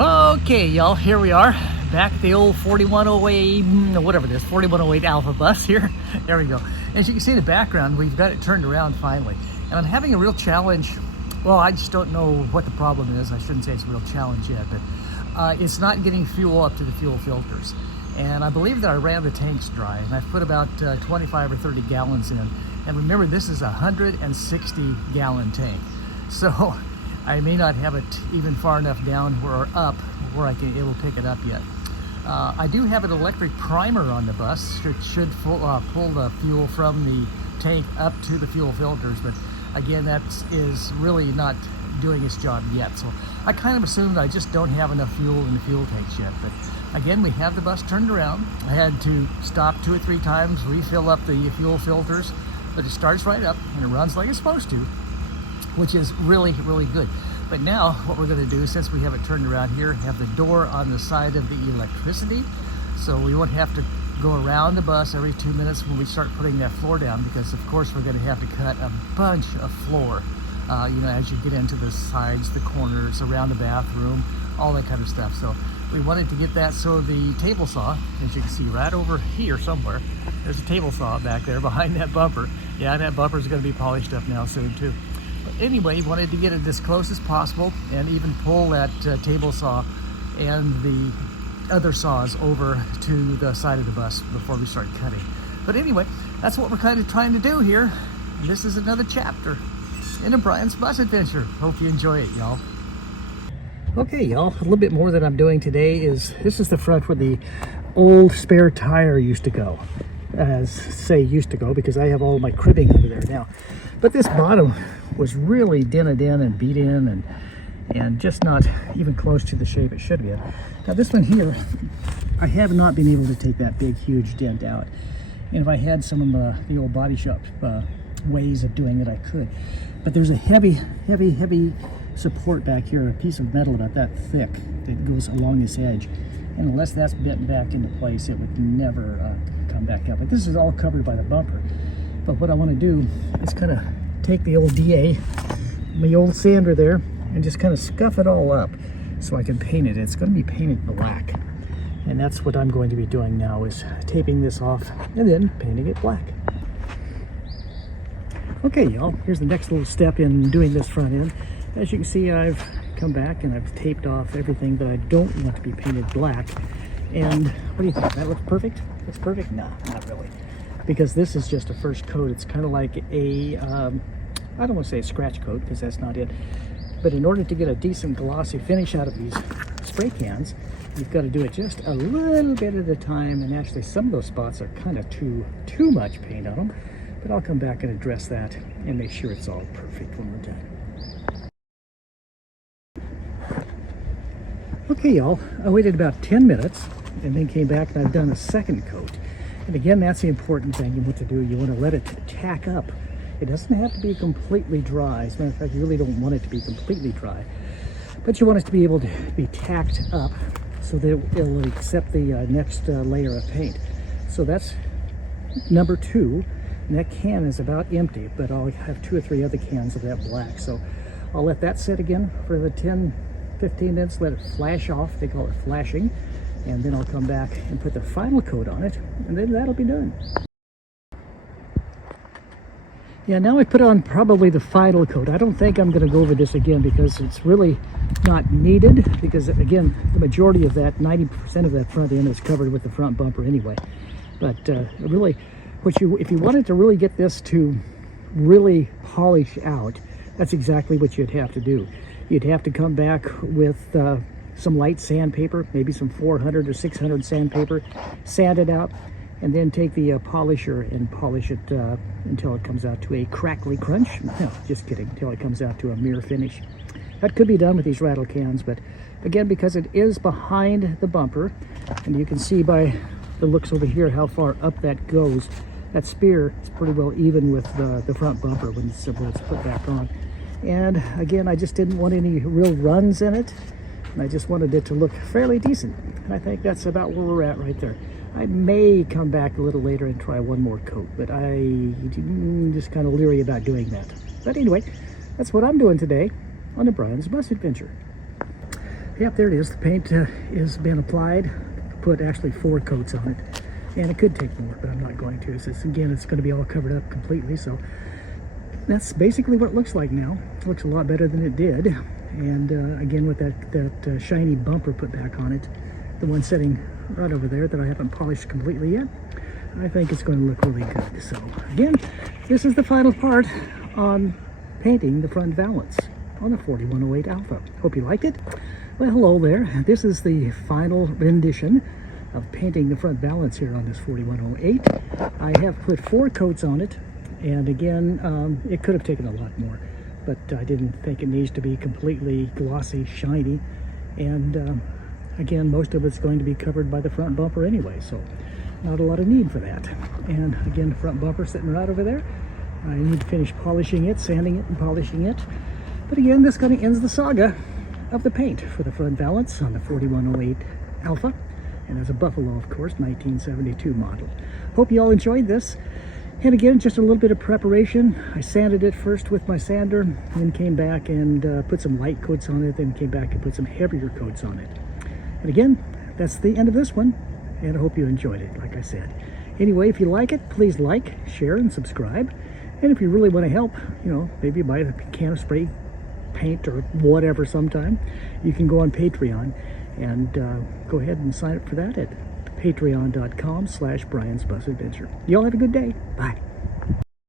Okay, y'all, here we are back at the old 4108, whatever it is, 4108 Alpha bus here. There we go. As you can see in the background, we've got it turned around finally. And I'm having a real challenge. Well, I just don't know what the problem is. I shouldn't say it's a real challenge yet, but it's not getting fuel up to the fuel filters. And I believe that I ran the tanks dry, and I've put about 25 or 30 gallons in. And remember, this is a 160 gallon tank. So I may not have it even far enough down or up where it'll pick it up yet. I do have an electric primer on the bus. It should pull the fuel from the tank up to the fuel filters, but again, that is really not doing its job yet. So I kind of assumed I just don't have enough fuel in the fuel tanks yet. But again, we have the bus turned around. I had to stop 2 or 3 times, refill up the fuel filters, but it starts right up and it runs like it's supposed to, which is really, really good. But now what we're going to do, since we have it turned around here, have the door on the side of the electricity, so we won't have to go around the bus every 2 minutes when we start putting that floor down, because of course we're going to have to cut a bunch of floor, as you get into the sides, the corners, around the bathroom, all that kind of stuff. So we wanted to get that, so the table saw, as you can see right over here somewhere, there's a table saw back there behind that bumper. Yeah, that bumper is going to be polished up now soon too. But anyway, wanted to get it as close as possible and even pull that table saw and the other saws over to the side of the bus before we start cutting. But anyway, that's what we're kind of trying to do here. This is another chapter in a Brian's bus adventure. Hope you enjoy it, y'all. Okay, y'all, a little bit more that I'm doing today is, this is the front where the old spare tire used to go. Used to go, because I have all my cribbing under there now. But this bottom was really dented in and beat in and just not even close to the shape it should be in. Now this one here, I have not been able to take that big huge dent out. And if I had some of the old body shop ways of doing it, I could. But there's a heavy support back here, a piece of metal about that thick that goes along this edge. And unless that's bent back into place, it would never come back up. But this is all covered by the bumper. But what I want to do is kind of take the old DA, my old sander there, and just kind of scuff it all up so I can paint it. It's going to be painted black. And that's what I'm going to be doing now, is taping this off and then painting it black. Okay, y'all, here's the next little step in doing this front end. As you can see, I've come back and I've taped off everything that I don't want to be painted black. And what do you think? That looks perfect? Looks perfect? No, not really. Because this is just a first coat. It's kind of like a, I don't want to say a scratch coat, because that's not it. But in order to get a decent glossy finish out of these spray cans, you've got to do it just a little bit at a time. And actually some of those spots are kind of too much paint on them. But I'll come back and address that and make sure it's all perfect one more time. Okay, y'all, I waited about 10 minutes and then came back and I've done a second coat. And again, that's the important thing you want to do. You want to let it tack up. It doesn't have to be completely dry. As a matter of fact, you really don't want it to be completely dry. But you want it to be able to be tacked up so that it will accept the next layer of paint. So that's number 2. And that can is about empty, but I'll have 2 or 3 other cans of that black. So I'll let that sit again for the 10-15 minutes, let it flash off. They call it flashing. And then I'll come back and put the final coat on it, and then that'll be done. Yeah, now I put on probably the final coat. I don't think I'm going to go over this again because it's really not needed, because again, the majority of that, 90% of that front end is covered with the front bumper anyway. But really, if you wanted to really get this to really polish out, that's exactly what you'd have to do. You'd have to come back with some light sandpaper, maybe some 400 or 600 sandpaper, sand it out, and then take the polisher and polish it until it comes out to a crackly crunch. No, just kidding, until it comes out to a mirror finish. That could be done with these rattle cans, but again, because it is behind the bumper, and you can see by the looks over here how far up that goes, that spear is pretty well even with the front bumper when it's put back on. And again, I just didn't want any real runs in it. And I just wanted it to look fairly decent. And I think that's about where we're at right there. I may come back a little later and try one more coat, but I'm just kind of leery about doing that. But anyway, that's what I'm doing today on the Brian's Bus Adventure. Yep, there it is. The paint has been applied. Put actually 4 coats on it, and it could take more, but I'm not going to. Since again, it's going to be all covered up completely. So that's basically what it looks like now. It looks a lot better than it did. And again, with that shiny bumper put back on it, the one sitting right over there that I haven't polished completely yet, I think it's going to look really good. So again, this is the final part on painting the front valance on the 4108 Alpha. Hope you liked it. Well, hello there. This is the final rendition of painting the front valance here on this 4108. I have put 4 coats on it, and again, it could have taken a lot more, but I didn't think it needs to be completely glossy, shiny, and again, most of it's going to be covered by the front bumper anyway, so not a lot of need for that. And again, the front bumper sitting right over there. I need to finish polishing it, sanding it, and polishing it. But again, this kind of ends the saga of the paint for the front valance on the 4108 Alpha. And there's a Buffalo, of course, 1972 model. Hope you all enjoyed this. And again, just a little bit of preparation. I sanded it first with my sander, then came back and put some light coats on it, then came back and put some heavier coats on it. And again, that's the end of this one. And I hope you enjoyed it, like I said. Anyway, if you like it, please like, share, and subscribe. And if you really want to help, you know, maybe buy a can of spray paint or whatever sometime, you can go on Patreon and go ahead and sign up for that at patreon.com/Brian's Bus Adventure. Y'all have a good day. Bye.